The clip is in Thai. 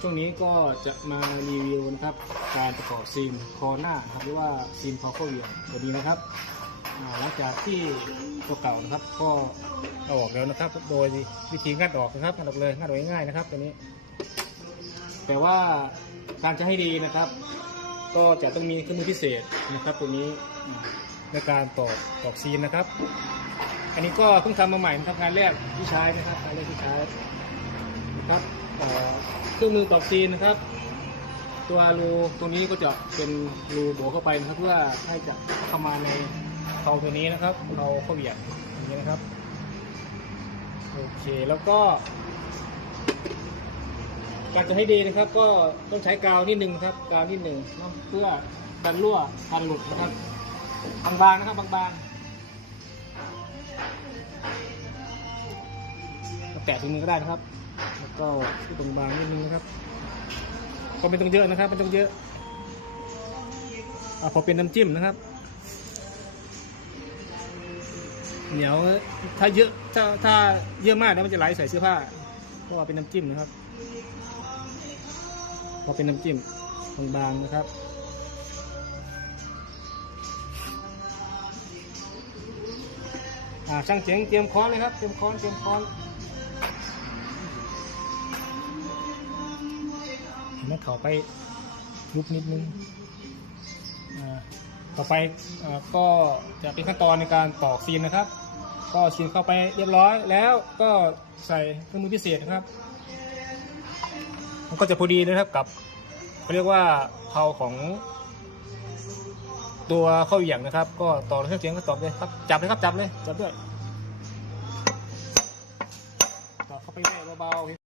ช่วงนี้ก็จะมารีวิวนะครับการประกอบซีนคอหน้านะครับหรือว่าซีนพอเข้าเหวี่ยงตัวนี้นะครับหลังจากที่ตัวเก่านะครับ ก็เอาออกแล้วนะครับ โดยวิธีงัดออกนะครับงัดออกเลยงัดออกง่ายๆนะครับตัวนี้ แต่ว่าการจะให้ดีนะครับ ก็จะต้องมีเครื่องมือพิเศษนะครับ ตัวนี้ในการตอกตอกซีนนะครับ อันนี้ก็เพิ่งทำมาใหม่นะครับงานแรกที่ใช้นะครับงานแรกที่ใช้นะครับ เครื่องมือตอกซีนนะครับ ตัวรูตรงนี้ก็จะเป็นรูโบเข้าไปนะครับ เพื่อให้จะเข้ามาในเขาตัวนี้นะครับเขาเข้าเหวี่ยงอย่างนี้นะครับโอเคแล้วก็ การจะให้ดีนะครับ ก็ต้องใช้กาวนิดหนึ่งนะครับกาวนิดหนึ่งเพื่อกันรั่วกันหลุดนะครับบางๆนะครับบางๆแตะตรงนี้ก็ได้นะครับ ก็ตรงบางนิดนึงนะครับ ก็ไม่ต้องเยอะนะครับไม่ต้องเยอะอะพอเป็นน้ำจิ้มนะครับ เหนียวถ้าเยอะถ้าถ้าเยอะมากแล้วมันจะไหลใส่เสื้อผ้าเพราะว่าเป็นน้ำจิ้มนะครับ พอเป็นน้ำจิ้มบางๆนะครับช่างเจ๋งเตรียมค้อนเลยครับ เตรียมค้อน เตรียมค้อน เห็นไหมเขาไปยุบนิดนึงต่อไปอก็จะเป็นขั้นตอนในการตอกซีนนะครับ ก็ซีนเข้าไปเรียบร้อยแล้วก็ใส่เครื่องมือพิเศษนะครับ มันก็จะพอดีนะครับกับเขาเรียกว่าเพาของ ตัวเข้าเหวี่ยงนะครับ ก็ต่อเครื่องเสียงก็ตอกเลยครับจับเลยครับจับเลยจับด้วยต่อเข้าไปเบาๆ